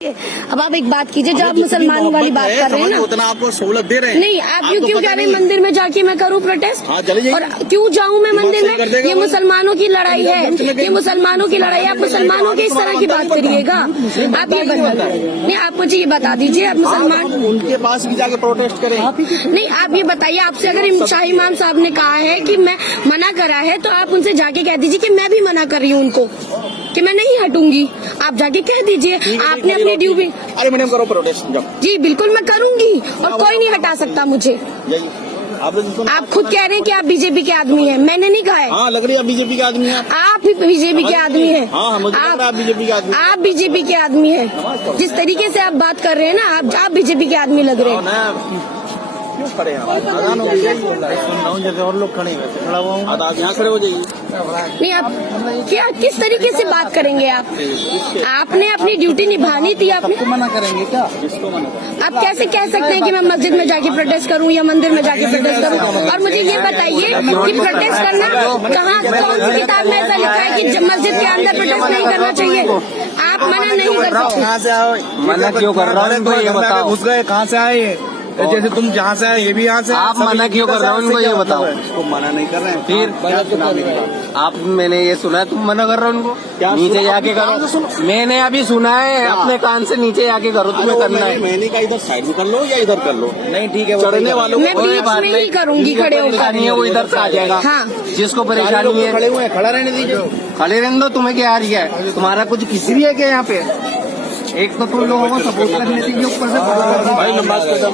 अब आप एक बात कीजिए, जब आप मुसलमानों वाली बात कर रहे हैं ना, उतना आपको सहूलत दे रहे हैं। नहीं, आप क्यों कह रहे हैं मंदिर में जाके मैं करूँ प्रोटेस्ट? हाँ, चले जाइए। और क्यों जाऊँ मैं मंदिर में? ये मुसलमानों की लड़ाई है, ये मुसलमानों की लड़ाई है। आप मुसलमानों की इस तरह की बात करिएगा। आप ये नहीं, आप मुझे ये बता दीजिए, आप मुसलमान उनके पास भी जाके प्रोटेस्ट करें। नहीं, आप ये बताइए, आपसे अगर शाही इमाम साहब ने कहा है कि मैं मना करा है, तो आप उनसे जाके कह दीजिए कि मैं भी मना कर रही हूँ उनको, कि मैं नहीं हटूंगी। आप जाके कह दीजिए, आपने अपनी ड्यूटी। अरे मैडम, करो प्रोटेस्ट। जी बिल्कुल मैं करूंगी, और कोई नहीं हटा सकता मुझे। आप खुद कह रहे हैं कि आप बीजेपी के आदमी हैं, मैंने नहीं कहा है। हाँ, लग रही है बीजेपी के आदमी हैं आप भी बीजेपी के आदमी हैं। हाँ, मुझे लग रहा है आप बीजेपी के आदमी। आप बीजेपी के आदमी हैं। जिस तरीके से आप बात कर रहे हैं ना, आप बीजेपी के आदमी लग रहे हैं। क्यों खड़े हैं? अजान हो गई है, सुन रहा हूँ, जैसे और लोग खड़े हैं वैसे खड़ा हुआ हूँ। आप यहाँ खड़े हो जाइए। नहीं, आप क्या किस तरीके से बात करेंगे? आपने अपनी ड्यूटी निभानी थी। आपने मना करेंगे क्या? किसको मना करेंगे? आप कैसे कह सकते हैं कि मैं मस्जिद में जाके प्रोटेस्ट करूं या मंदिर में जाके प्रोटेस्ट करूं? और मुझे ये बताइए कि प्रोटेस्ट करना कहाँ, कौन सी किताब में ऐसा लिखा है कि मस्जिद के अंदर प्रोटेस्ट नहीं करना चाहिए? आप मना नहीं कर सकते। कहाँ से आओ? मना क्यों कर रहा हूँ? ये बताओ। घुस गए, कहाँ से आए? जैसे तुम जहाँ से आए, ये भी यहाँ से। आप मना क्यों कर रहे हो उनको, ये बताओ। इसको मना नहीं कर रहे हैं। फिर आप, मैंने ये सुना है तुम मना कर रहे हो उनको? नीचे जाके करो। मैंने अभी सुना है, अपने कान से नीचे जाके करो, तुम्हें करना है। मैंने कहा इधर साइड में कर लो या इधर कर लो। नहीं, ठीक है। चढ़ने वालों मैं बीच में ही करूंगी खड़े होकर। वो इधर से आ जाएगा। हाँ, जिसको परेशानी है खड़े हुए हैं, खड़ा रहने दीजिए। खड़े रहने दो। तुम्हें क्या आ रही है? तुम्हारा कुछ किसी है क्या यहाँ पे? एक तो तुम लोगों को सपोर्ट करने दीजिए, ऊपर से भाई नमाज का